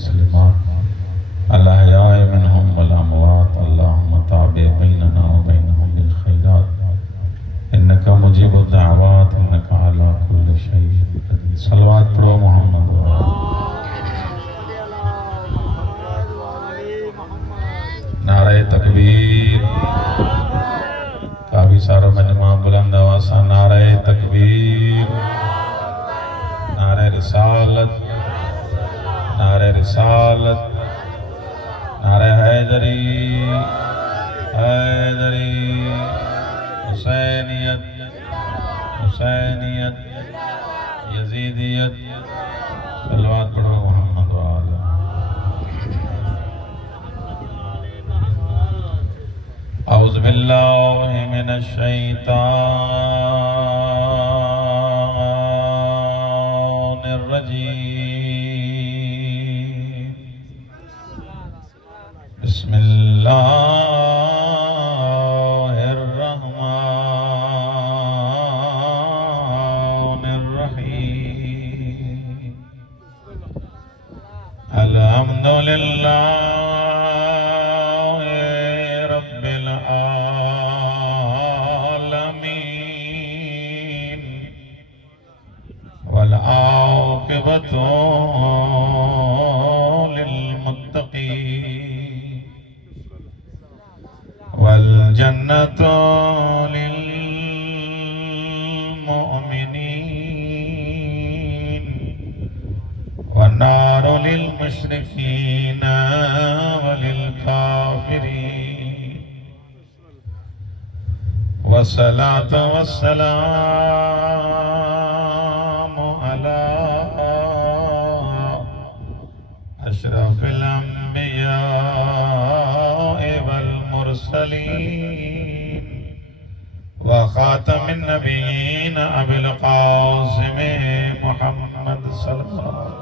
मुस्लिमात अल-अहयाए मिनहुम वल अमवात अल्लाहुम्मा ताबि बैनना व बैनहुम बिल खैरात इन्नका मुजीबुद दाअवात इन्नका अला कुल्लि शैइन कदीर। सलवात पढ़ो मोहम्मद। नारे तकबीर। काफी सारा मजमा बुलंद आवाज़ से नारे तकबीर, नारे रिसालत, नारे रिसालत, नारे हैदरी, हैदरी, हुसैनियत, हुसैनियत, यजीदियत। सलवात पढ़ो मोहम्मद वाले। औज़ु बिल्लाहि मिनश शैतानिर रजीम। बिस्मिल्लाहिर रहमानिर रहीम। अल्हम्दुलिल्लाहि रब्बिल आलमीन वल आक़िबतु लिल मुत्तक़ीन वल जन्नतु लिल मुमिनीन वन नारु लिल मुश्रिकीन वलिल काफिरीन। वस्सलातु वस्सलामु अला अशरफिल अंबिया वल मुरसलीन व खातमिन नबिय्यीन अबिल कासिम मुहम्मद सल्लल्लाहु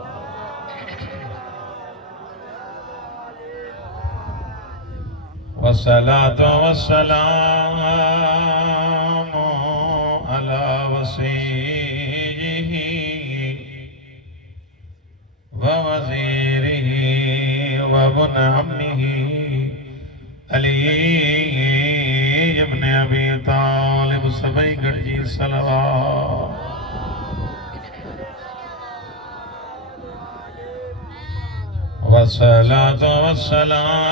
वस्सलातु वस्सलामु अला वसीय्यिही व वज़ीरिही व इब्न अम्मिही अली इब्न अबी तालिब सबै गढ़जी सलवात। वस्सलातु वस्सलामु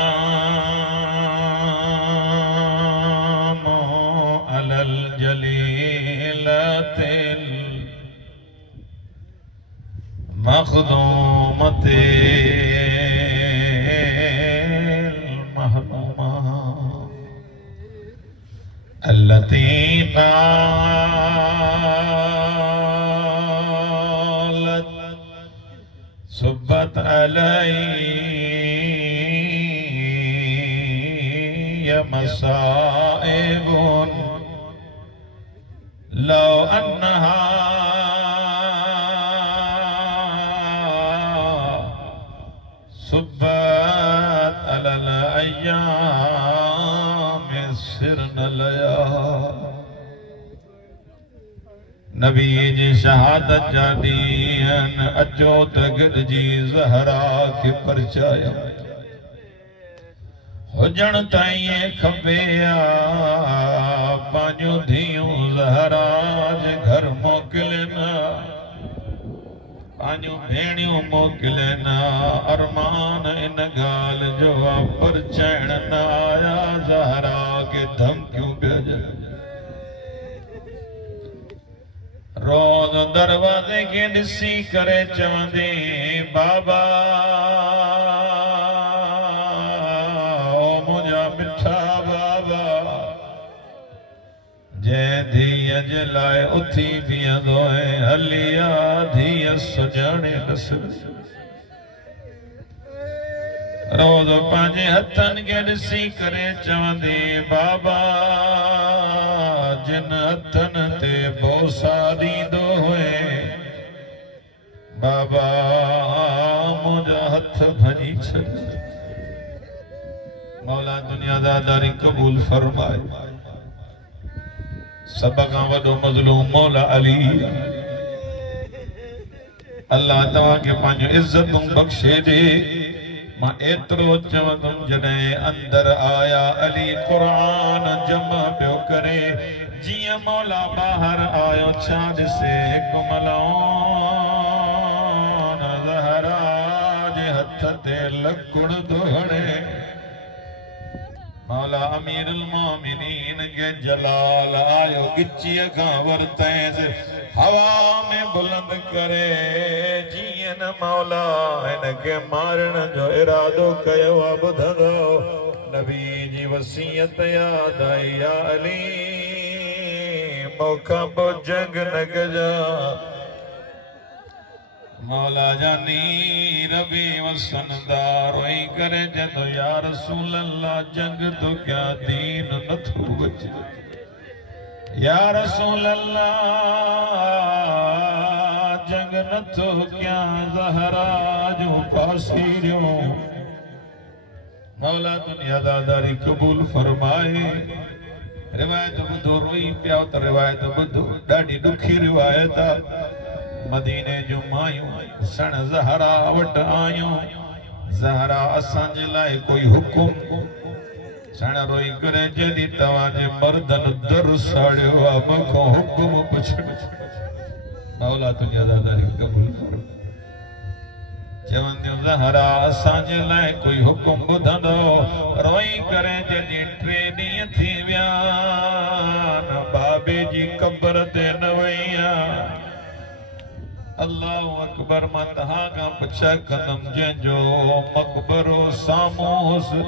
अलल जलीलतिल मखदूमतिल महरूमा अल्लती क़ालत सुब्बत अलैया मसाइबुन लौ अन्नहा सुब्बत अलल अय्याम सिरन लया। नबी जी शहादत जादीन अजो तगद जी ज़हरा के परचाया हुजण ताईं खबेया पांजो धियूं ज़हरा जे घर मोकिलना पांजो भेणियूं मोकिलना अरमान इन गाल जो परचाइण न आया ज़हरा के धमकियूं भेज। रोज दरवाजे के ॾिसी करे चवंदी बाबा ओ मुंहिंजा मिठा बाबा। जंहिं धीअ जे लाइ उथी बीहंदो ऐं हलिया धीअ सुञाणे ॾस। रोज पंहिंजे हथनि खे ॾिसी करे चवंदी बाबा जिन हथनि ते बोसा ॾींदो हुए बाबा मुंहिंजा हथ भञी छॾ। मौला दुनियादारी क़बूल फरमाए। सब खां वॾो मज़लूम मौला अली। अल्लाह तव्हां खे पंहिंजो इज्जतूं बख़्शे ॾे। मां एतिरो चवंदुमि जॾहिं अंदर आया अली क़ुरान जमा पियो करे जीअं मौला ॿाहिरि आयो छा ॾिसे हिकु मलाउन ज़हरा जे हथ ते लकुड़ थो हणे। मौला अमीरुल मोमिनीन के जलाल आयो गिच्चीअ खां वरतैंसि हवा में बुलंद करे जीअं न मौला हिनखे मारण जो इरादो कयो आहे। ॿुधंदो नबी जी वसीयत यादि आई या अली मौका पोइ जंग न कजा। मौला जा नीर बि वसंदा रोई करे जंदो या रसूल अल्लाह जंग तो क्या दीन नथो बचे या रसूल अल्लाह जंग नथो क्या ज़हरा जो पासीरियो। मौला दुनियादारी कबूल फरमाए। रिवायत ॿुधो रोई पिया त रिवायत ॿुधो ॾाढी ॾुखी रिवायत आहे। मदीने जो मायूं सण ज़हरा वटि आयूं। ज़हरा असांजे लाइ कोई हुकुम सण रोई करे जॾहिं तव्हांजे मर्दनि दर साड़ियो आहे मूंखां हुकुम पुछण। मौला दुनियादारी कबूल फरमाए। चवंदियूं ज़हरा असांजे लाइ कोई हुकुम ॿुधंदो। रोई करे जॾहिं 3 ॾींहं थी विया न बाबे जी क़ब्र ते न वई आहे। अल्लाहु अकबर मां तहां खां पुछा कंदुमि जंहिंजो मक़बरो साम्हूं हुअसि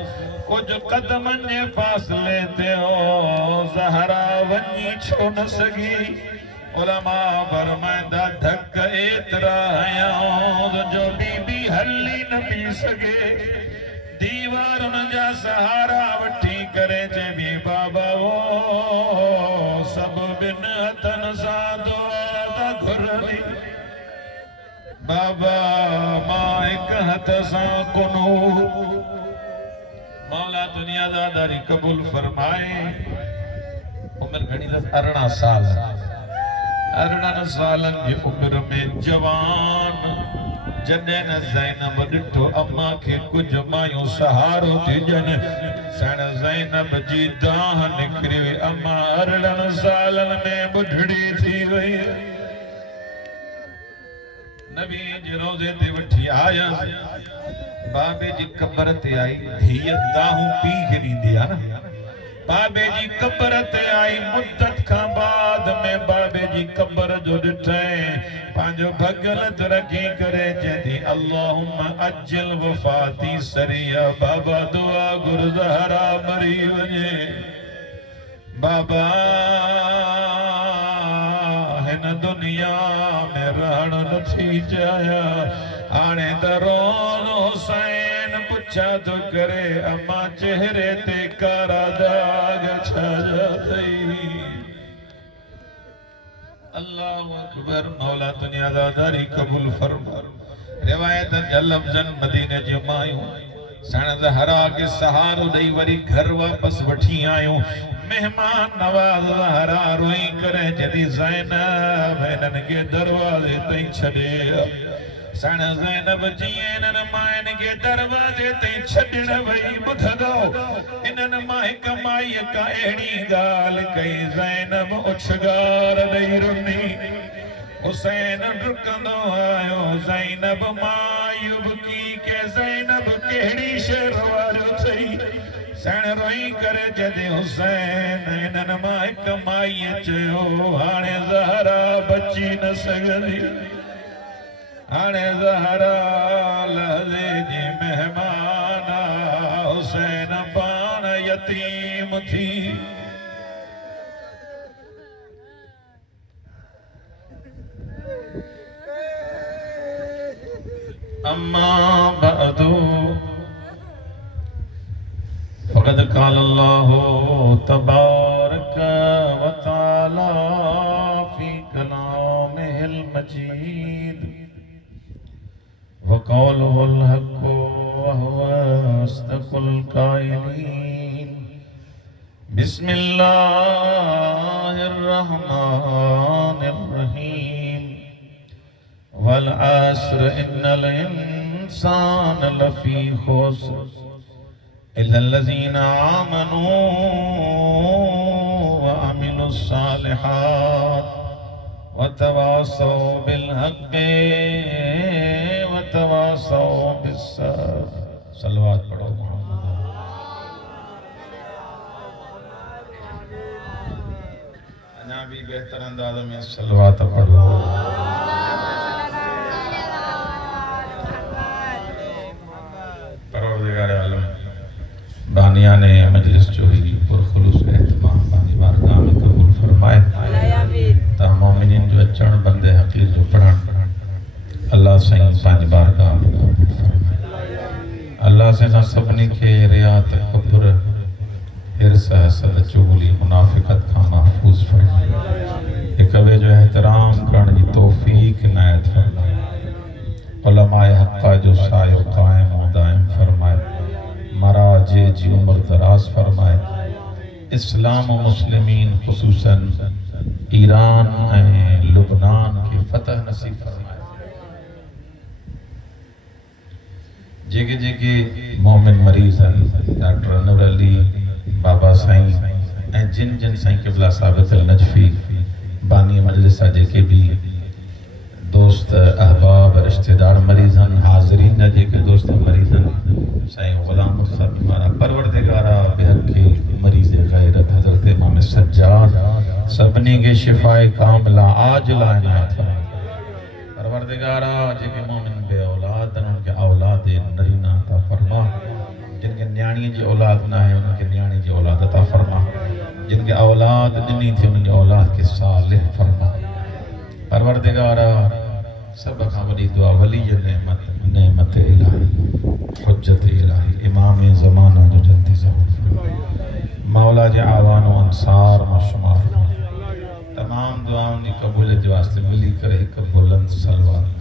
कुझु क़दमनि जे फ़ासिले ते हो ज़हरा वञी छो न सघी। उलमा फरमाईंदा धक एतिरा हयां जो बीबी हली न पई सघे। दीवारुनि जा सहारा वठी करे चइबी बाबा वो सभु ॿिनि हथनि सां दुआ था घुरनि। बाबा मां हिकु हथ सां कुनू। मौला दुनियादारी कबूल फरमाए। उम्र घणी अथसि 18 साल। 18 सालनि जी उम्र में जवान जॾहिं न ज़ैनब ॾिठो अम्मा खे कुझु मायूं सहारो थी ॾियनि सण ज़ैनब जी दाह निकिरी वई। अम्मा 18 सालनि में ॿुढड़ी थी वई। नबी जे रोज़े ते वठी आया बाबे जी क़ब्र ते आई। धीअ दाहूं पीउ खे ॾींदी आहे न। बाबे जी क़ब्र ते आई मुद्दत खां बाद में बाबे जी क़ब्र जो ॾिठईं पंहिंजो भॻलत रखी करे चवंदी अल्लाहुम्मा अज्जिल वफ़ाती सरिया। बाबा दुआ घुर ज़हरा मरी वञे। बाबा हिन दुनिया में रहण नथी चाहियां। हाणे त रोज़ हुसैन पुछा थो करे अम्मा चेहरे ते कारा दाग छाजा अथई। अल्लाहु अकबर। मौला दुनियादारी कबूल फरमा। रिवायत जा लफ़्ज़न मदीने जी मायूं सण ज़हरा के सहारो ॾेई वरी घर वापस वठी आयूं। मेहमान नवाज़ ज़हरा रोई करे जॾहिं ज़ैनब हिननि खे दरवाज़े ताईं छॾे सण ज़ैनब जीअं इन्हनि माइनि खे दरवाज़े ताईं छॾण वई। ॿुधंदो इन्हनि मां हिकु माईअ का अहिड़ी ॻाल्हि कई ज़ैनब उछगार ॾेई रुनी। हुसैन डुकंदो आयो ज़ैनब मायूबकी के ज़ैनब कहिड़ी शइ वारियो अथई। सण रोई करे जॾहिं हुसैन हिननि मां हिकु माईअ चयो हाणे ज़हरा बची न सघंदी। हाणे ज़हरा लहज़े जी महिमान हुसैन पाण यतीम थी। अम्मा बअदु फ़क़द क़ाल अल्लाहु तबारक व तआला फ़ी कलामिहिल मजीद व क़ौलुहुल हक़्क़ु व हुवा अस्दक़ुल क़ाइलीन। बिस्मिल्लाहिर रहमानिर रहीम। वल अस्र इन्नल इंसान लफी खुस्र इल्लल्लज़ीना आमनू व अमिलुस्सालिहात व तवासौ बिल हक़्क़ि व तवासौ बिस्सब्र। सलवात पढ़ो मोहम्मद। अना भी बेहतर अंदाज में सलवात पढ़ो। परवरदिगार आलम बानिया ने मजलिस जो ही पुरखुलूस एहतमाम बानी बारगाह में कबूल फरमाए। ता मोमिनीन जो अचण बंदे हकीर जो पढ़ण अल्लाह सही पांच बारगाह में कबूल फरमाए। अल्लाह से ना सबनी के रिया तकब्बुर हिर्स हसद चुगली मुनाफिकत का महफूज फरमाए। एक वे जो एहतराम करण की तौफीक इनायत फरमाए। उलमाए हक्का जो सायो कायम व दायम फरमाए। मराजे जी उम्र दराज फरमाए। इस्लाम व मुस्लिमीन खुसूसन ईरान ऐं लुबनान की फतह नसीब फरमाए। जेके जेके मोमिन मरीज हैं डॉक्टर अनवर अली बाबा साईं ऐं जिन जिन साईं क़िबला साबित अल नजफी बानी मजलिस जेके भी दोस्त अहबाब रिश्तेदार मरीजन हाज़रीन जा जेके दोस्त मरीजन साईं ग़ुलाम साहब हमारा परवरदिगारा बेहक़ी मरीज़ गैरत हज़रत इमाम सज्जाद सबनी के शिफाए कामिला आजिला इनायत फरमा। परवरदिगारा जेके मोमिन बे औलाद उनके औलाद नरीना अता फरमा। जिनके न्याणी जी औलाद ना है उनके न्याणी जी औलाद अता फरमा। जिनके औलाद ॾिनी थी उनकी औलाद के सालिह फरमा। परवरदिगारा सब खां वॾी दुआ वली नेमत नेमत इलाही हुज्जत इलाही इमाम ज़माना जो जल्दी ज़हूर मौला जे आवान व अंसार मशमार तमाम दुआओं की कबूलियत के वास्ते मिली करे एक बुलंद सलवात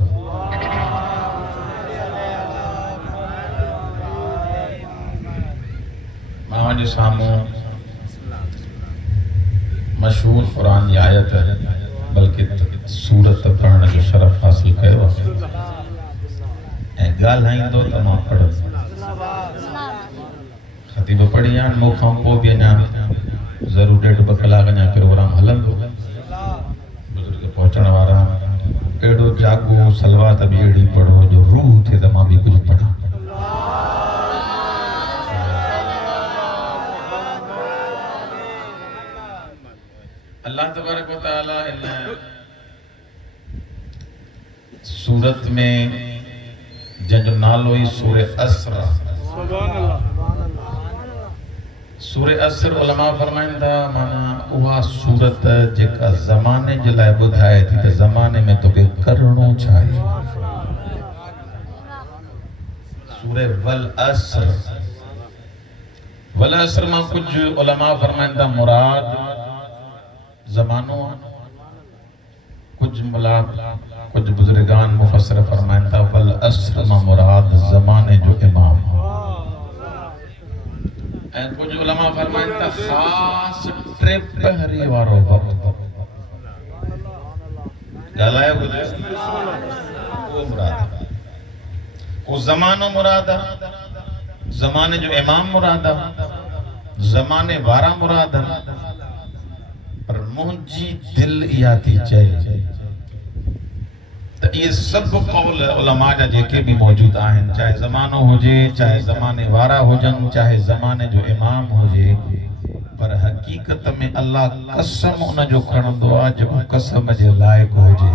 मां जे सामूं मशहूर कुरान की आयत है बल्कि सूरत पढ़ने जो शरफ हासिल कयो ऐं ॻाल्हाईंदो त मां पढ़ंदो। ख़तीब पढ़ी आहिनि मूंखां पोइ बि अञा ज़रूरु 1.5-2 कलाक अञा प्रोग्राम हलंदो। बुज़ुर्ग पहुचण वारा अहिड़ो जागो सलवात बि अहिड़ी पढ़ो जो रूह थिए त मां बि कुझु पढ़ां। अल्लाह तबारक व तआला इन सूरत में जंहिंजो नालो ई सूरे असर। सूरे असर उलमा फरमाइनि था माना उहा सूरत जेका ज़माने जे लाइ ॿुधाए थी त ज़माने में तोखे करिणो छा आहे। सूरे वल असर मां कुझु उलमा फरमाइनि था मुराद ज़मानो कुछ बुजुर्गान मुफस्सिर फरमाइनि था वल अस्र मां मुराद ज़माने जो इमाम ऐं कुछ उलमा फरमाइनि था ख़ास टे पहरी वारो वक़्तु ॻाल्हायो ॿुधो उहो मुराद उहो ज़मानो मुराद आहे। ज़माने जो इमाम मुराद आहे। ज़माने वारा मुराद आहिनि। पर मुंहिंजी दिल इहा थी चए त ये सब कौल उलमा जा जेके भी मौजूद आहिनि चाहे ज़मानो हुजे चाहे ज़माने वारा हुजनि चाहे ज़माने जो इमाम हुजे पर हकीकत में अल्लाह कसम उन जो खणंदो आहे जेको कसम जे लाइक़ हुजे।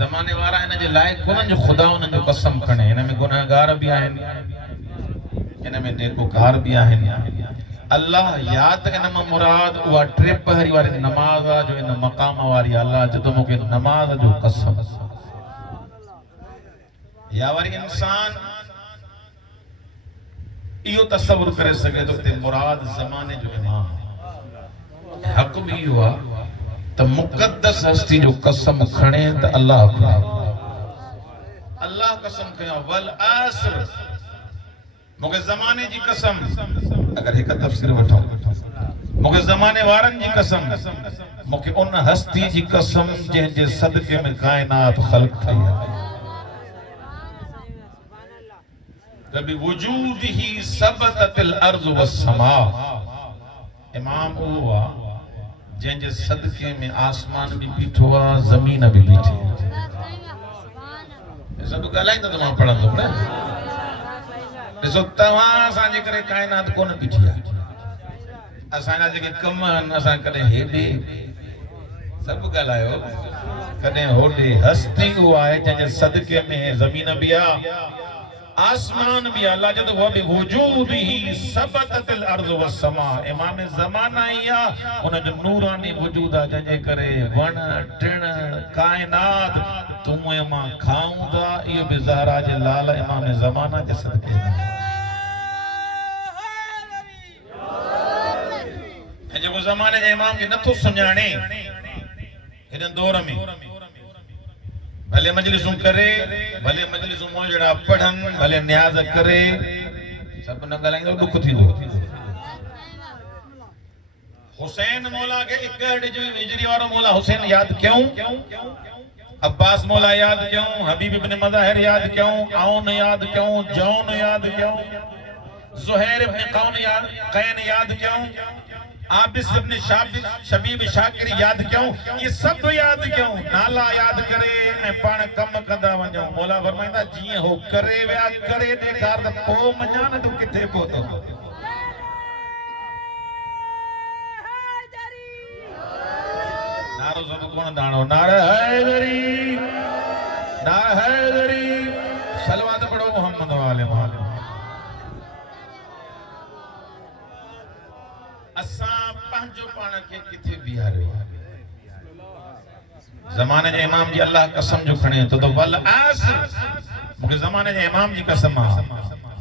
ज़माने वारा इन जे लाइक़ कोन्हनि जो ख़ुदा उन्हनि जो कसम खणे। इन में गुनहगार भी आहिनि इन में नेकोकार भी आहिनि। अल्लाह याद इन में मुराद उहा टे पहरी वारी नमाज आहे जो इन मक़ाम वारी अल्लाह जदों मूंखे नमाज जो कसम या वरी इंसान इहो तसव्वुर करे सके तो ते मुराद ज़माने जो इमाम हक़ भी इहो आहे त मुक़द्दस हस्ती जो कसम खणे त अल्लाह खणे। अल्लाह कसम कयो वल असर मूंखे ज़माने जी कसम। अगर एक तफसीर वठो मूंखे ज़माने वारनि जी कसम मूंखे उन हस्ती जी कसम जंहिंजे सदके में कायनात ख़ल्क़ थई आहे। कभी वजूद ही सबततिल अर्ज़ वस्समा। इमाम वो आ जंहिंजे सदके में आसमान भी बीठो आहे, ज़मीन भी बीठी आहे। सब ॻाल्हाईंदा त मां पढ़ंदुमि न। ॾिसो तव्हां असांजे करे कायनात कोन बीठी आहे। असांजा जेके कम आहिनि असां कॾहिं हेॾे सभु ॻाल्हायो कॾहिं होॾे। हस्ती उहा आहे जंहिंजे सदके में ज़मीन बि आहे, आसमान भी अल्लाह जद वो भी वजूद ही सबततिल अर्ज़ वस्समा। इमाम ज़माना ही आ उन जो नूरानी वजूद आ जंहिंजे करे वण टिण कायनात तुम मां खाऊं था। इहो भी ज़हरा जे लाल इमाम ज़माना जे सदके ऐं जेको ज़माने जे इमाम खे नथो सुञाणे हिन दौर में, भले मजलिसूं करे, भले मजलिसूं मोजड़ा पढ़न, भले न्याज़ करे, सब न ॻाल्हाईंदो दुख थींदो। हुसैन मौला के 61 हिजरी वारो मौला हुसैन याद क्यों, अब्बास मौला याद क्यों, हबीब इब्न मज़ाहिर याद क्यों, आउन याद क्यों, जौन याद क्यों, ज़ुहैर इब्न कैन याद क्यों, आबिस इब्न शबीब शाकिर याद क्यों, ये सब याद क्यों। नाला याद करे ऐं पाण कम कंदा वञो। मौला फरमाईंदा जीअं हो करे विया करे ॾेखार त पोइ मञा न तूं किथे पहुतो। नारो सब कोन दाणो, नारा हैदरी, नारा हैदरी। सलवात पढ़ो मोहम्मद वाले मोहम्मद। असां पंहिंजो पाण खे किथे बीहारियो आहे। ज़माने जे इमाम जी अल्लाह कसम जो खणे तो वल आस। मूंखे ज़माने जे इमाम जी कसम आहे,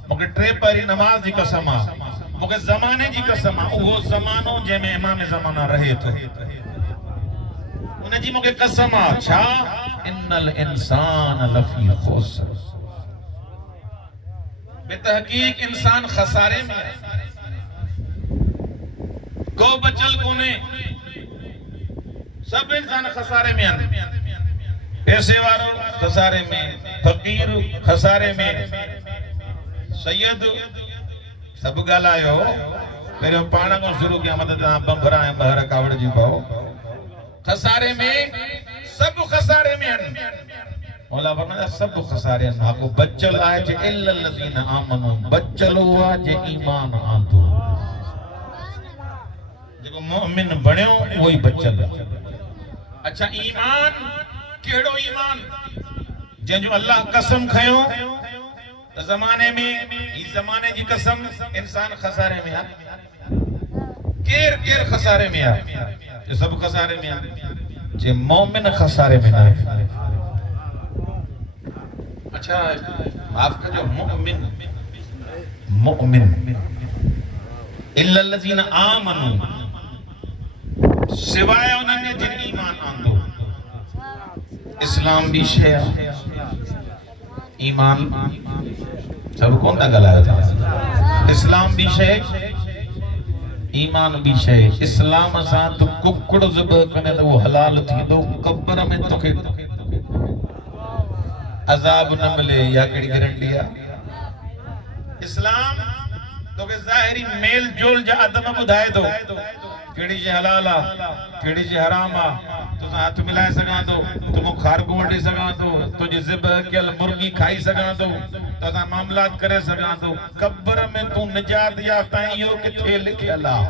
मूंखे 3 पहरी नमाज जी कसम आहे, मूंखे ज़माने जी कसम आहे। उहो ज़मानो जंहिंमें इमाम ज़माना रहे थो उन जी मूंखे कसम आहे। छा इन्नल इंसान लफी खुस्र। बेतहकीक इंसान खसारे में है, को बचल कोने। सब इंसान खसारे में आहिनि। पैसे वारो खसारे में, फकीर खसारे में, सैयद सब ॻाल्हायो। पहिरियों पाण खां शुरू कयां मदद बंभरा ऐं ॿाहिरि कावड़ जी पाओ। खसारे में सब खसारे में आहिनि। मौला फरमाया सब खसारे में। को बचल आहे जे इल्लल लज़ीना आमनू। बचल हुआ जे ईमान आंदो। जेको मोमिन बणियो वो ही बचल। अच्छा ईमान केड़ो ईमान जंहिंजो अल्लाह कसम खयो ज़माने में, इस ज़माने जी कसम इंसान खसारे में आहे। केर केर खसारे में आहे, ये सब खसारे में आहे। जे मोमिन खसारे में ना है। अच्छा माफ कजो, मोमिन मोमिन इल्लल लज़ीना आमनू, सिवाय उन्होंने जिन ईमान आंदो। इस्लाम भी शय, ईमान सब कौन था ॻाल्हायो था। इस्लाम भी शय, ईमान भी शय। इस्लाम सां तो कुकड़ ज़िबह कने तो वो हलाल थींदो, कब्र में तोखे अज़ाब न मिले या कहिड़ी गारंटी आहे। इस्लाम तोखे ज़ाहिरी मेल जोल जा अदब ॿुधाए थो, केड़ी शइ हलाल आहे केड़ी शइ हराम आहे। तोसां हथ मिलाए सघां थो, तूं खारगो वठी सघां थो, तुंहिंजी ज़िबह कयल मुर्गी खाई सघां थो, तोसां मामलात करे सघां थो। कब्र में तूं निजात याफ़्ता आहीं, इहो किथे लिखियल आहे।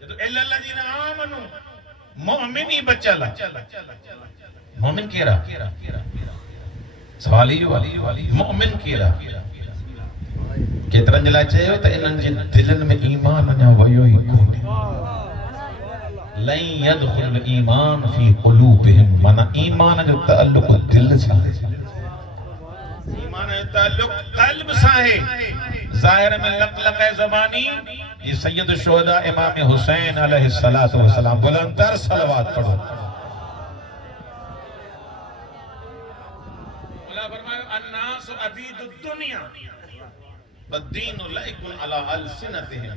जदो इल्लल लज़ीना आमनू, मोमिन ही बचल आहे। मोमिन केरा सवाल इहो आहे, मोमिन केरा केतरनि जे लाइ चयो त इन्हनि जे दिलनि में ईमान अञा वयो ई कोन्हे। लई यदखुल ईमान फी क़ुलूबिहिम, माना ईमान जो ताल्लुक दिल सां है। ईमान जो ताल्लुक क़ल्ब सां है। ज़ाहिर में लक़लक़ ज़बानी ये सैयद शुहदा इमाम हुसैन अलैहिस्सलातु वस्सलाम। बुलंदतर सलवात पढ़ो। अल्लाह फरमाया अन्नास अबीदुद दुनिया बद्दीन लाइकुन अला अलसिनतिहिम।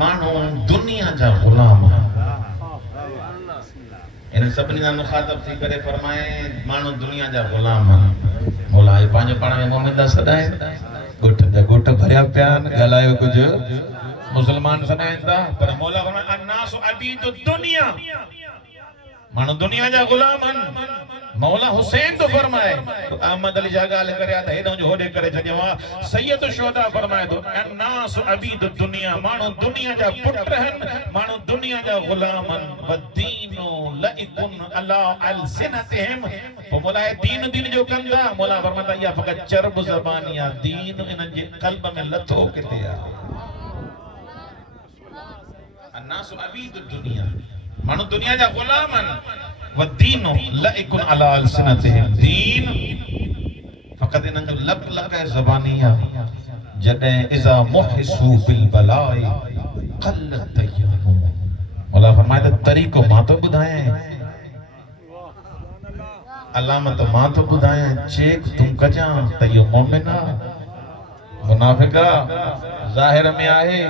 माण्हू दुनिया जा गुलाम इन सभिनी सां मुखातब थी करे फरमाए माण्हू दुनिया जा गुलाम मौला हे पंहिंजो पाण में मोमिन था सदाए ॻोठ जा ॻोठ भरिया पिया आहिनि ॻाल्हायो कुझु मुसलमान सदाइनि था पर मौला फरमाए अन्नासु अबीदु दुनिया माण्हू दुनिया जा गुलाम आहिनि मौला हुसैन तो फरमाए तो अहमद अली जा ॻाल्हि करे त हेॾो जो होॾे करे छॾियो आहे सैयद शुहदा फरमाए तो अन्नासु अबीदु दुनिया माण्हू दुनिया जा पुट आहिनि माण्हू दुनिया जा गुलाम आहिनि वदीनु लइकुन अला अलसिनतिहिम पोइ मौला दीन दीन जो कंदा मौला फरमाता इहा फ़क़त चर्ब ज़बानी आहे दीन इन्हनि जे क़ल्ब में लथो किथे आहे अन्नासु अबीदु दुनिया माण्हू दुनिया जा गुलाम आहिनि वदीनु लइकुन अला अलसिनतिहिम दीन फ़क़त इन्हनि जो लब लब ज़बानी आहे जॾहिं इज़ा मुहिसू बिल बलाए क़ल्लत दय्यानु मौला फरमाए त तरीक़ो मां तो ॿुधायां अलामत मां तो ॿुधायां चेक तूं कजां त इहो मोमिन आहे मुनाफ़िक़ आहे ज़ाहिर में आहे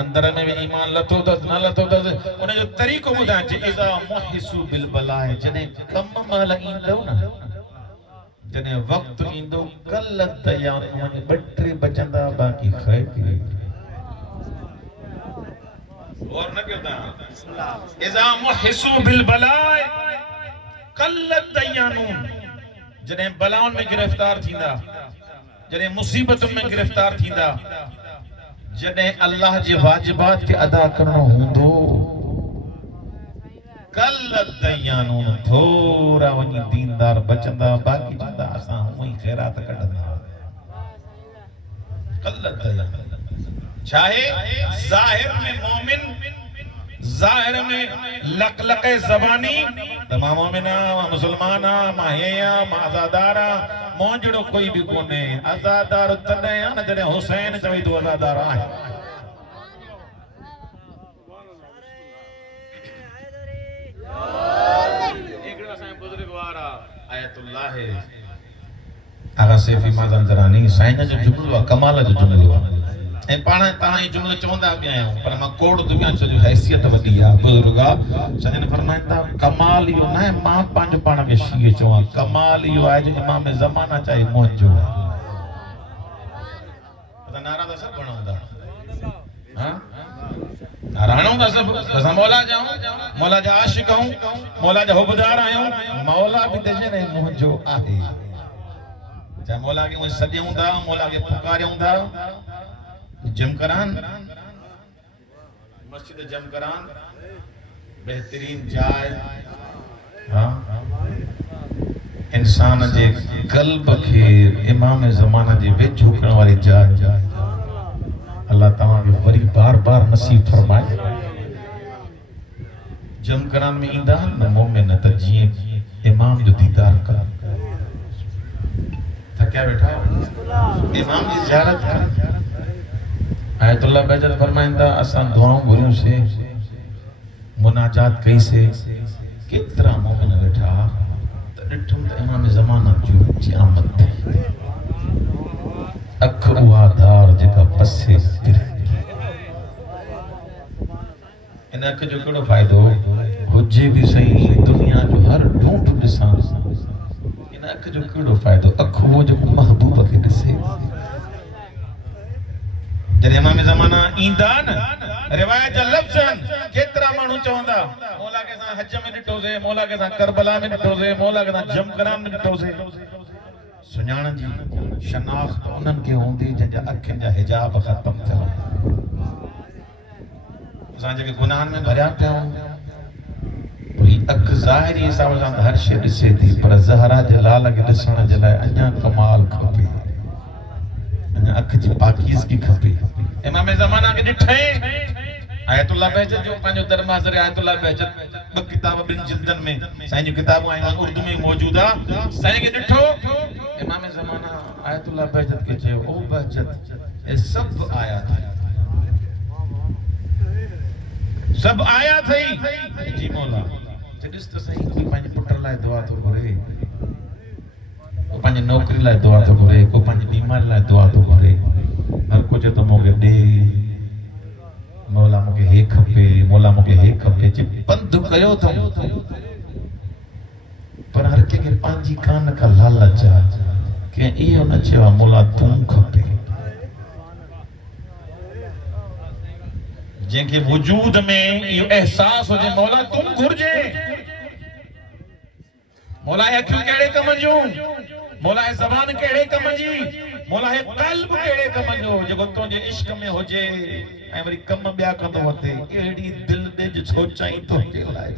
अंदर में भी ईमान लथो अथसि न लथो अथसि उन जो तरीक़ो ॿुधायां इज़ा मुहिसू बिल बलाए जॾहिं कम महिल ईंदो न जॾहिं वक़्तु ईंदो क़ल्लत दय्यानु ॿ टे बचंदा बाक़ी ख़ैर और न करता इज़ा मुहिसू बिल बलाए क़ल्लत दय्यानु जॾहिं बलाउनि में गिरफ़्तार थींदा जॾहिं मुसीबतुनि में गिरफ़्तार थींदा जॾहिं अल्लाह जे वाजिबात खे अदा करणो हूंदो क़ल्लत दय्यानु थोरा वञी दीनदार बचंदा बाक़ी चवंदा असां हूअं ई ख़ैरात कढंदा क़ल्लत दय्यानु चाहे ज़ाहिर में मोमिन ज़ाहिर में लक लक ज़बानी मां मोमिन आहियां मुसलमान आहियां मां हे आहियां मां आज़ादार आहियां मोजड़ो कोई भी कोने आज़ादार तॾहिं आहे न जॾहिं हुसैन चवे तो आज़ादार आहे हिकिड़ो असांजो बुज़ुर्गवार आहे आयतुल्लाह आगा सैफी माज़ंदरानी साईं जो जुमलो आहे कमाल जो जुमलो आहे ऐं पाण तव्हां ही जुमलो चवंदा बि आहियूं पर मां कोड़ दुनिया छो जो हैसियत वॾी आहे बुज़ुर्ग आहे सजन फरमाइनि था कमाल इहो न आहे मां पंहिंजो पाण खे शीए चवां कमाल इहो आहे जो इमाम ज़माना चाहे मुंहिंजो नारा त सभु हणंदा हा नारा हणंदा सभु असां मौला जा आशिक़ आहियूं मौला जा हुबदार आहियूं मौला बि त जॾहिं मुंहिंजो आहे चाहे मौला खे उहे सॾियूं था मौला खे पुकारियूं था जमकरान मस्जिद जमकरान बेहतरीन जाय इंसान जे क़ल्ब खे इमाम ज़माना जे वेझो करण वारी जाय अल्लाह तव्हां खे वरी बार बार नसीब फरमाए जमकरान में ईंदा न मोमिन त जीअं इमाम जो दीदार कर थकिया वेठा इमाम जी ज़ियारत कर आयतुल्लाह बहजत फरमाइंदा असां दुआऊं घुरियूं से मुनाजात कई से केतिरा मोमिन वेठा त ॾिठुमि त इमाम ज़माना जो क़यामत थी अख उहा धार जेका पसे इन अख जो कहिड़ो फ़ाइदो हुजे बि सही दुनिया जो हर ढूंढ ॾिसां इन अख जो कहिड़ो फ़ाइदो अख उहो जेको महबूब खे ॾिसे जॾहिं इमाम ज़माना ईंदा न रिवायत जा लफ़्ज़ आहिनि केतिरा माण्हू चवंदा मौला के असां हज में ॾिठोसीं मौला के असां करबला में ॾिठोसीं मौला के असां जमकरान में ॾिठोसीं सुञाणण जी शनाख़्त उन्हनि खे हूंदी जंहिंजा अखियुनि जा हिजाब ख़तम थियल असां जेके गुनाहनि में भरिया पिया आहियूं ही अख ज़ाहिरी हिसाब सां हर शइ ॾिसे थी पर ज़हरा जे लाल खे ॾिसण जे लाइ अञा कमाल खपे अख जी पाकीज़गी खपे इमाम ज़माना के ॾिठे आयतुल्लाह बहजत जो पंहिंजो दरमाज़र आयतुल्लाह बहजत ॿ किताब ॿिनि जिल्दनि में साईं जूं किताबूं आहियूं उर्दू में मौजूद आहे साईं खे ॾिठो इमाम ज़माना आयतुल्लाह बहजत खे चयो ओ बहजत ये सब आया थई जी मौला ॾिस त सही कोई पंहिंजे पुट लाइ दुआ थो घुरे को पंहिंजी नौकरी लाइ दुआ थो घुरे को पंहिंजी बीमारी लाइ दुआ थो घुरे हर कुझु त मूंखे ॾे मौला मूंखे हे खपे, मौला मूंखे हे खपे, जे बंदि कयो अथऊं पर हर कंहिंखे पंहिंजी कान का लालच आहे। कंहिं इहो न चयो आहे मौला तूं खपे। जंहिंखे वजूद में इहो एहसास हुजे मौला तूं घुर्जे, मौला अखियूं कहिड़े कम जूं, मौला ज़बान कहिड़े कम जी, मौला क़ल्ब कहिड़े कम जो जेको तुंहिंजे इश्क में हुजे ऐं वरी कम ॿिया कंदो वठे। अहिड़ी दिलि ॾिज सोचाई तुंहिंजे लाइ।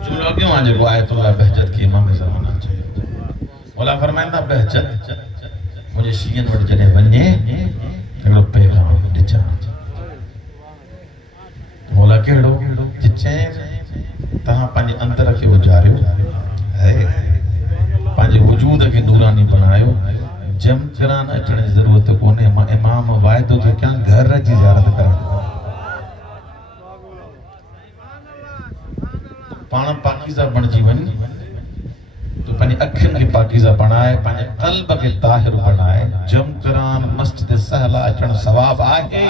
जुमलो क्यों आहे जेको आयतुल्लाह बहजत की इमाम ज़माना चयो। मौला फरमाईंदा बहजत मुंहिंजे शीयनि वटि जॾहिं वञे हिकिड़ो पैगाम ॾिजां। मौला कहिड़ो चए तव्हां पंहिंजे अंदर खे उजारियो है, पंहिंजे वजूद खे नूरानी बणायो, जमकरान अचण जी ज़रूरत कोन्हे। मां इमाम वाइदो थो कयां घर जी ज़ियारत करण। पाण पाकीज़ा बणिजी वञ, तो पंहिंजी अखियुनि खे पाकीज़ा बणाए, पंहिंजे क़ल्ब खे ताहिर बणाए। जमकरान मस्जिद सहला अचण सवाब आहे।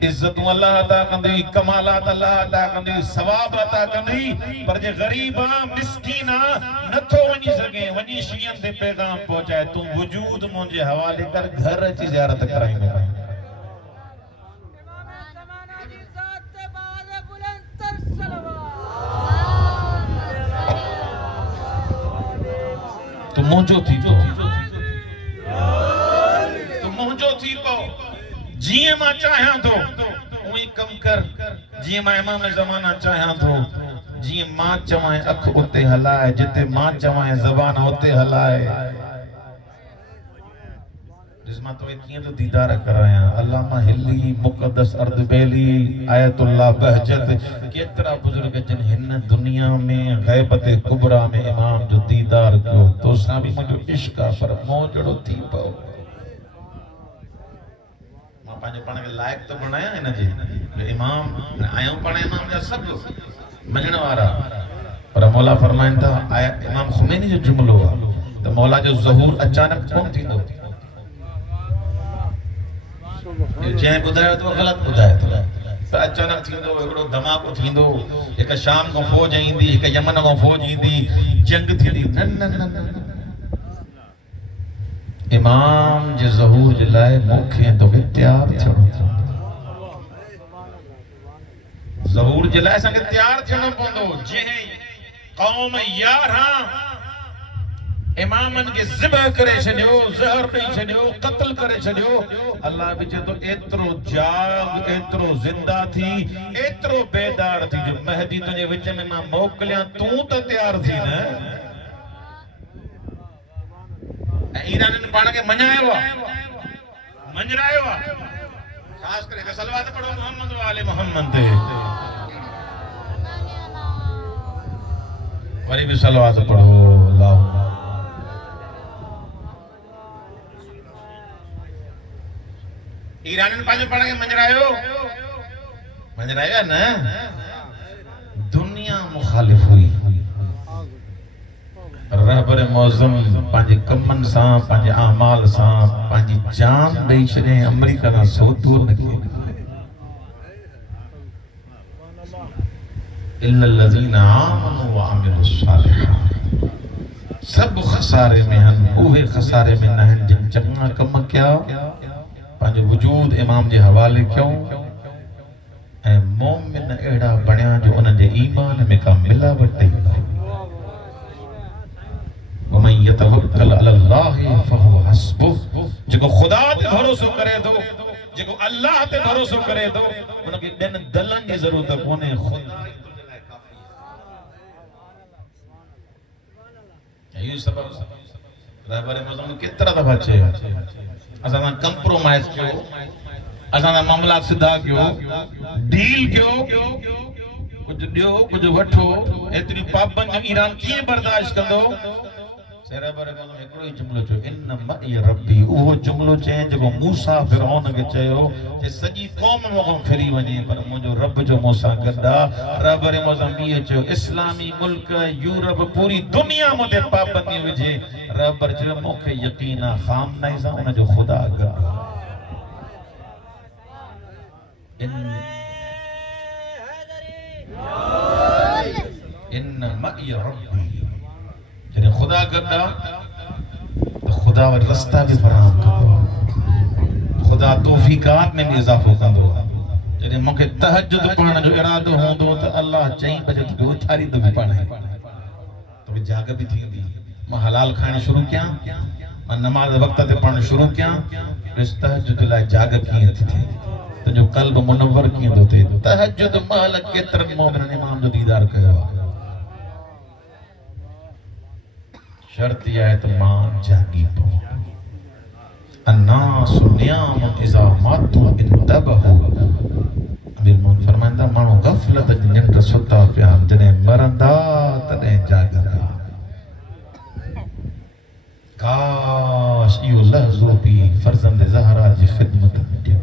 इज्जतूं अल्लाह अता कंदी, कमालात अल्लाह अता कंदी, सवाब अता कंदी। पर जे गरीब मिस्कीन नथो वञी सघे, वञी शीयन ते पैगाम पहुचाए तूं वजूद मुंहिंजे हवाले कर, घर अची ज़ियारत कराईंदो। तू मुंहिंजो थी तो, तू मुंहिंजो थी तो, जीअं मां चाहियां थो उही कम कर, जीअं मां इमाम ज़माना चाहियां थो, जीअं मां चवां अख उते हलाए, जिते मां चवां ज़बान उते हलाए। जिस्मा तो कीअं तो दीदार करायां। अल्लामा हिली मुक़द्दस अर्दबेली आयतुल्लाह बहजत केतिरा बुजुर्ग जिन हिन दुनिया में ग़ैबत कुबरा में इमाम जो दीदार कयो। तोसां बि मुंहिंजो इश्क आहे पर मूं जहिड़ो थी पओ। मां पंहिंजे पाण खे लाइक़ तो बणायां हिन जे इमाम आहियूं, पाण इमाम जा सभु मञण वारा। पर मौला फरमाइनि था इमाम ख़ुमैनी जो जुमिलो आहे त मौला जो ज़हूर अचानक कोन थींदो। जंहिं ॿुधायो तो ग़लति ॿुधाए थो, त अचानक थींदो, हिकिड़ो धमाको थींदो, हिकु शाम खां फ़ौज ईंदी, हिकु यमन खां फ़ौज ईंदी, जंग थींदी। न न न न इमाम जे ज़हूर जे लाइ मूंखे तोखे तयारु थियणो पवंदो। ज़हूर जे लाइ असांखे तयारु थियणो पवंदो। जंहिं क़ौम 11 इमामनि खे ज़िबह करे छॾियो, ज़हर ॾेई छॾियो, क़त्ल करे छॾियो, अल्लाह बि चए थो एतिरो जाग, एतिरो ज़िंदा थी, एतिरो बेदार थी जो महदी तुंहिंजे विच में मां मोकिलियां, तूं त तयारु थी न। ऐं ईराननि पाण खे मञायो आहे, मंझरायो आहे। ख़ासि करे हिकु सलवात पढ़ो मोहम्मद व आले मोहम्मद ते, वरी बि सलवात पढ़ो अल्लाह। ईराननि पंहिंजो पाण खे मंझरायो, मंझरायो न। दुनिया मुखालिफ हुई, रहबर मौज़म पंहिंजे कमनि सां, पंहिंजे अमाल सां पंहिंजी जान ॾेई छॾियईं। अमेरिका खां सो दूर न कयो। इल्लल्लज़ीना आमनू व अमिलुस्सालिहात, सब खसारे में हन, उहे खसारे में न आहिनि जिन चङा कम कया, पंहिंजो वजूद इमाम जे हवाले कयूं ऐं मोमिन अहिड़ा बणिया जो उन्हनि जे ईमान में का मिलावट न हुई। वमन यतवक्कल अलल्लाहि फहुव हस्बुह, जेको ख़ुदा ते भरोसो करे थो, जेको अल्लाह ते भरोसो करे थो, उनखे ॿियनि दलनि जी ज़रूरत कोन्हे। ख़ुदा ई तुंहिंजे लाइ काफ़ी आहे। इहो सबब रहबर मौज़म केतिरा दफ़ा चयो असां सां कंप्रोमाइज़ कयो, असां सां मामला सिधा कयो, डील कयो, कुछ ॾियो कुछ वठो। एतिरी पाबंदियूं ईरान कीअं बर्दाश्त कंदो? सेरा बारे में एकड़ो ही जुमलो चयो इन मई रब्बी वो जुमलो चए जो मूसा फिरौन के चयो जे सजी कौम मोगो फिरी वने पर मुजो रब जो मूसा गदा रब रे मोज़म्बिक चयो इस्लामी मुल्क यूरोप पूरी दुनिया मोते पाबंदी विजे रब जो मोखे यकीन खाम नहीं सा उन जो खुदा गदा इन मई रब्बी जने खुदा गदा तो खुदा वर रास्ता भी फराहम कंदो खुदा तौफीकात में भी इजाफो कंदो जने मुखे तहज्जुद पढ़ण जो इरादो होंदो तो अल्लाह 4 बजे तो उथारी तो भी पढ़े तो भी जाग भी थींदी मां हलाल खाइण शुरू किया मां नमाज वक्त ते पढ़ण शुरू किया इस तहज्जुद ला जाग कीअं थी थे तो जो कल्ब मुनव्वर कीअं थो थे तहज्जुद महल केतिरनि मोमिननि इमाम जो दीदार कयो शर्त यह है तो मां जागी पो अन्नास नियाम इज़ा मातु इंतबहु अमीर मोहन फरमाइंदा मानो गफलत जी निंड सुता पिया जने मरंदा तने जागंदा काश इहो लहज़ो भी फर्जंद ज़हरा जी खिदमत में ॾियो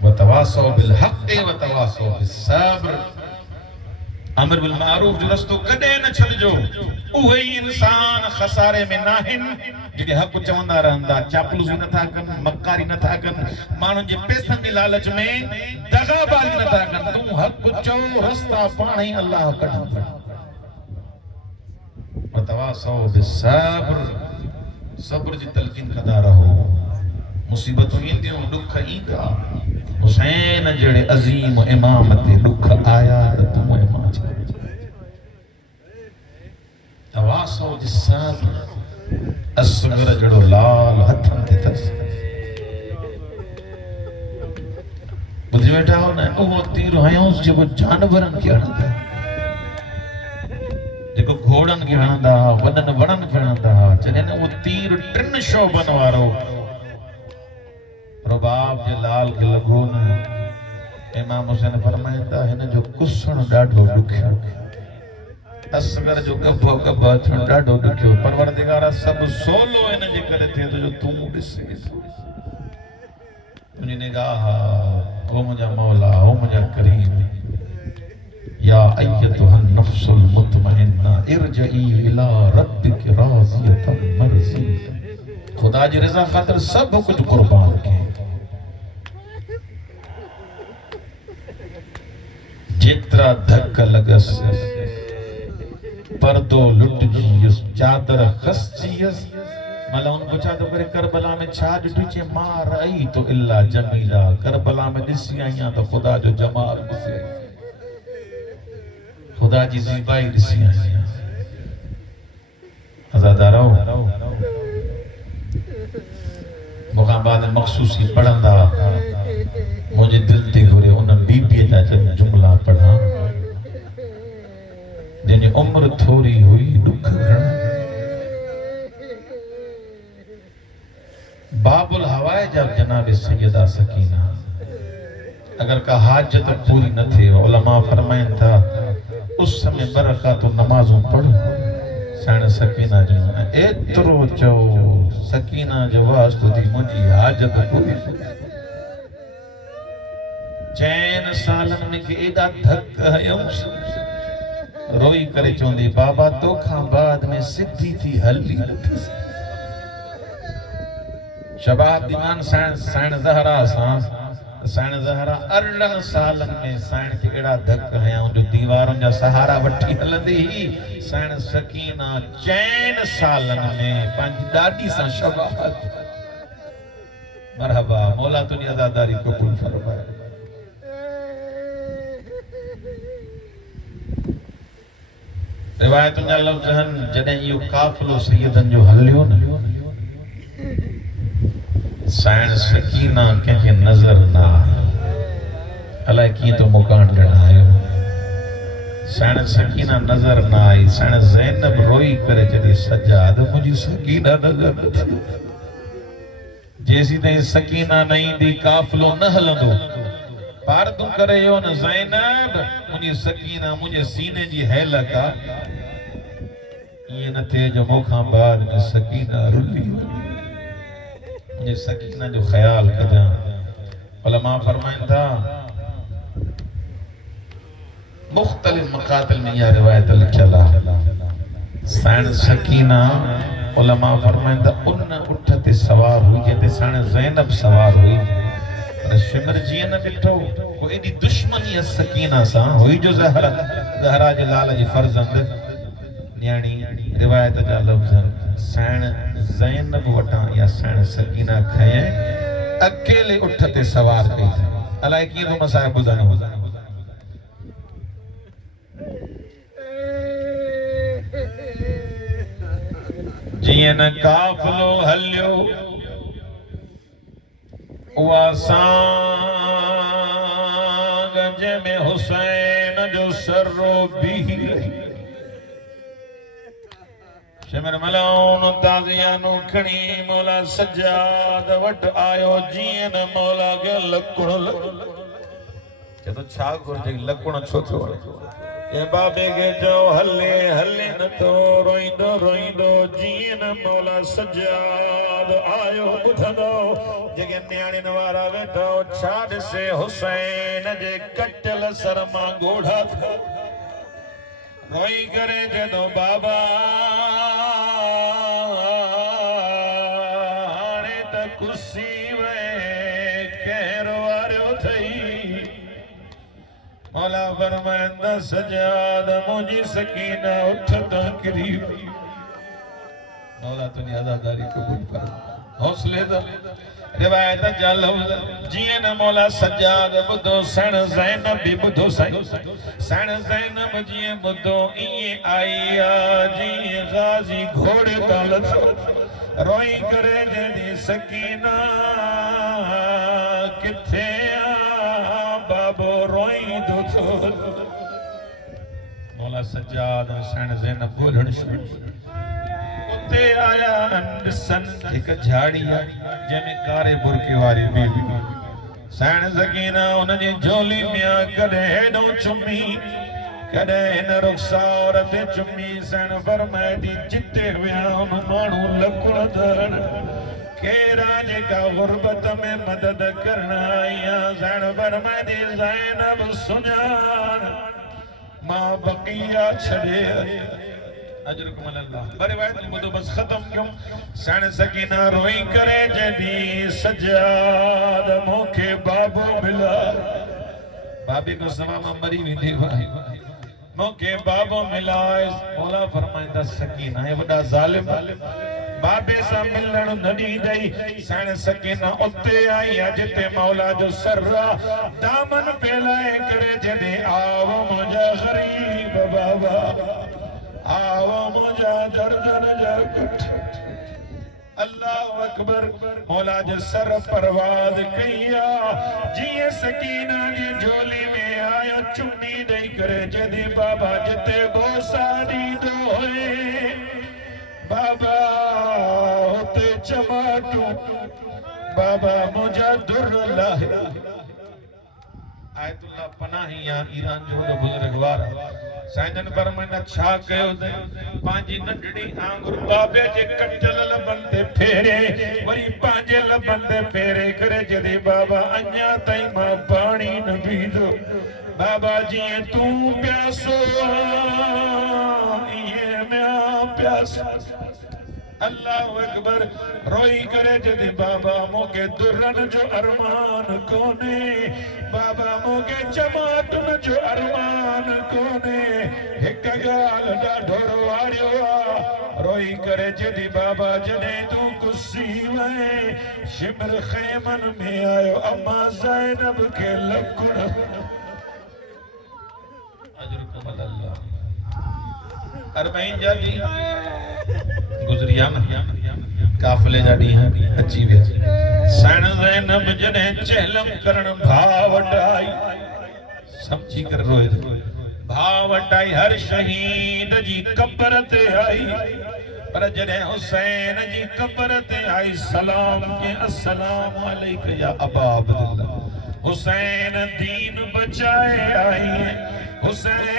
वतवासौ बिल हक़ वतवासौ बिस सब्र अमर बिल मारूफ जो रस्तो कदे न छलजो उहे ही इंसान खसारे में नाहिन जेके हक चवंदा रहंदा चापलूसी न था कन मक्कारी न था कन मानु जे पैसन जी लालच में दगाबाजी न था कन तू हक चो रास्ता पाण ही अल्लाह कढंदा वतवासौ बिस सब्र सब्र जी तलकीन कंदा रहो मुसीबतूं ईंदियूं दुख ईंदा हुसैन जड़े अजीम इमाम ते दुख आया त तू इमाम तवासो जिसान असगर जड़ो लाल हथन ते तस बुझी बैठा हो न ओ तीर हयोस जो जानवरन के हणदा जेको घोड़न के हणदा वडन वणन के हणदा जने वो तीर टिन शोभन वारो रबाब जे लाल के लगो न इमाम हुसैन फरमाइंदा हिन जो कुसण ॾाढो ॾुखियो असगर जो गभो गभो थियण ॾाढो ॾुखियो परवरदिगारा सब सोलो हिन जे करे थिए तो जो तूं ॾिसे तुंहिंजी निगाह ओ मुंहिंजा मौला ओ मुंहिंजा करीम या अय्यतुहन नफ्सुल मुतमइन्ना इरजई इला रब्बिक राज़ियतन मर्ज़ियतन खुदा जी रज़ा खातिर सब कुछ कुर्बान के जितना धक्क लगस पर्दो लुट जियस चादर खस जियस मला उन पुछा तो करे करबला में छा ॾिठी चे मां रही तो इल्ला जमीला करबला में ॾिसी आईया तो खुदा जो जमाल ॾिसी खुदा जी ज़िबाई ॾिसी आईया अज़ादारो मुखां बाद मखसूसी पढ़ंदा मुझे दिल ते घुरे उन बीबीअ जा जुमला पढ़ा जिन उम्र थोड़ी हुई दुख घणा बाबुल हवाए जा जनाब सैयदा सकीना अगर का हाजत पूरी न थे उलमा फरमाइन था उस समय बरकत नमाज़ों पढ़ो साण सकीना जो एतरो चो सकीना जो वास्तु दी मुझी हाजत पूरी चैन सालन में के एदा धक हयंस रोई करे चोंदी बाबा तोखा बाद में सिद्धि थी हली शबाब दीवान साण ज़हरा साण ज़हरा 18 सालन में साण के एड़ा धक हया जो दीवारों जा सहारा वठी हलंदी ही साण सकीना चैन सालन में पंज दादी सा शबाब मरहबा मौला तुनी अज़ादारी कबूल फरमाए रिवायत में लफ्ज़न जडे यो काफिलो सैयदन जो हलियो न साण सकीना के नजर ना अलाए की तो मुकान ॾिणायो साण सकीना नजर ना आई साण ज़ैनब रोई करे जदी सजाद मुझी सकीना नजर जैसी ताईं सकीना नहीं दी काफिलो न हलंदो पार तू करे यो न ज़ैनब मुझी सकीना मुझे सीने जी हैलका ये न थे जो मौका बाद में सकीना रुली ये सकीना जो ख्याल कदा उलमा फरमाइन था मुख्तलिफ मकातिल में यह रिवायत लिखला सैन सकीना उलमा फरमाइन था उन उठते सवार हुई जेते सैन ज़ैनब सवार हुई पर शिमर जी न ॾिठो को एडी दुश्मनी सकीना सा हुई जो ज़हरा जे लाल जी फर्जंद यानी रिवायत जा लफ्ज़ सैन ज़ैनब वटा या सैन सकीना खये अकेले उठते सवार कई अलाए की तो मसाइब बुधानो जियन काफलो हल्यो वासांग जमे हुसैन जो सर्रो भी शिमर मलाउन ताज़ियानु खणी मौला सज्जाद वट आयो जियन मौला के लकुण तो छा घुर्जे लकुण छो थो ये बाबे के जो हले हले न तो रोइंदो रोइंदो जीन मौला सज्जाद आयो बुधंदो जगे न्याणे नवारा वेठो छाड़ से हुसैन जे कटल शर्मा घोड़ा था रोई करे जदो बाबा हाणे त कुसी वे केरो वारो थई मौला फरमाइंदा सजाद मुझी सकीना उठता करीब मौला तुनी अदादारी कबूल कर हौसले दा रिवायत जा लफ्ज़ जियन मौला सजाद बुधो सण ज़ैनब भी बुधो सही सण ज़ैनब जिए बुधो इए आईया जी गाजी घोड़े दालत रोई करे जदी सकीना किथे बाबो रोई मौला सज्जाद सैन ज़ैनब बोलण शुरू उते आया सन एक झाड़ी जैमें कारे बुरके वाली बीवी सैन सकीना उन जी झोली में कदे हेडो चुमी कदे इन रुखसार ते चुमी सैन फरमाए दी जिते विया उन माण्हू लकुण धरण केरा जेका गुरबत में मदद करना आया सैन फरमाए दी ज़ैनब सुञाण मां बकिया छड़े अजरकुम अल्लाह रिवायत बुधो बस खत्म क्यों सैन सकीना रोई करे जदी सज्जाद मोखे बाबू मिला बाबी को समा मरी वेंदी मोखे बाबू मिला मौला फरमाइंदा सकीना है वडा जालिम बाबे सा मिलण नडी गई सैन सकीना उते आई जिते मौला जो सर्रा दामन फैलाए करे जदे आओ मुझा गरीब बाबा आओ मुझा दर्जन जरकट अल्लाह अकबर मौला जो सर परवाज कइया जिए सकीना जी झोली में आया चुन्नी दई करे जदे बाबा जिते गोसा दी दो होए बाबा होते चमाटू बाबा मुझा दुर्ला आयतुल्लाह पनाहिया ईरान जो बुजुर्गवार साइदन फरमाइंदा छा कयो ते पांजी नंढड़ी आंगुर बाबे जे कटल लबन ते फेरे वरी पांजे लबन ते फेरे करे जदे बाबा अन्या ताई मां पानी न पीदो बाबा जी तू प्यासो ये मैं प्यासा अल्लाह अकबर रोई करे जदे बाबा मोके दुरन जो अरमान कोने बाबा मोके चमाटन जो अरमान कोने एक गाल ॾाढो वारियो रोई करे जदे बाबा जदे तू कुसी वे शिमर खैमन में आयो अम्मा ज़ैनब के लकुण अजरकुम अल्लाह अरबईन जादी गुजरिया काफले जा ॾींहं अची विया सैन ज़ैनब जॾहिं चहलम करण भाउ वटि आई समझी कर रोए भाउ वटि आई हर शहीद जी कब्र ते आई पर जॾहिं हुसैन जी कब्र ते आई सलाम के अस्सलाम अलैक या अबा अब्दुल्लाह हुसैन दीन बचाए आई हुसैन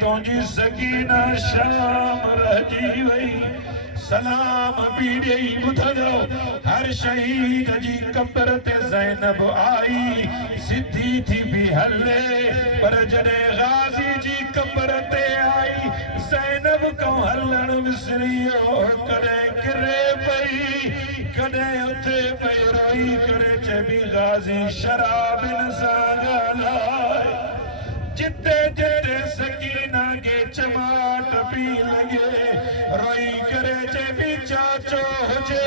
तो जी सकीना शाम रजी वई सलाम पीड़े ॿुधंदो हर शहीद जी कब्र ते ज़ैनब आई सिधी थी भी हले पर जॾहिं गाज़ी जी कब्र ते आई ज़ैनब को हलण विसरियो कॾहिं किरे पई कॾहिं उथे पई रोई करे चइबी गाज़ी शराबिन सां ॻाल्हाए जिते जिते सकीना के चमाट पी लगे रोई करे जे भी चाचो हुजे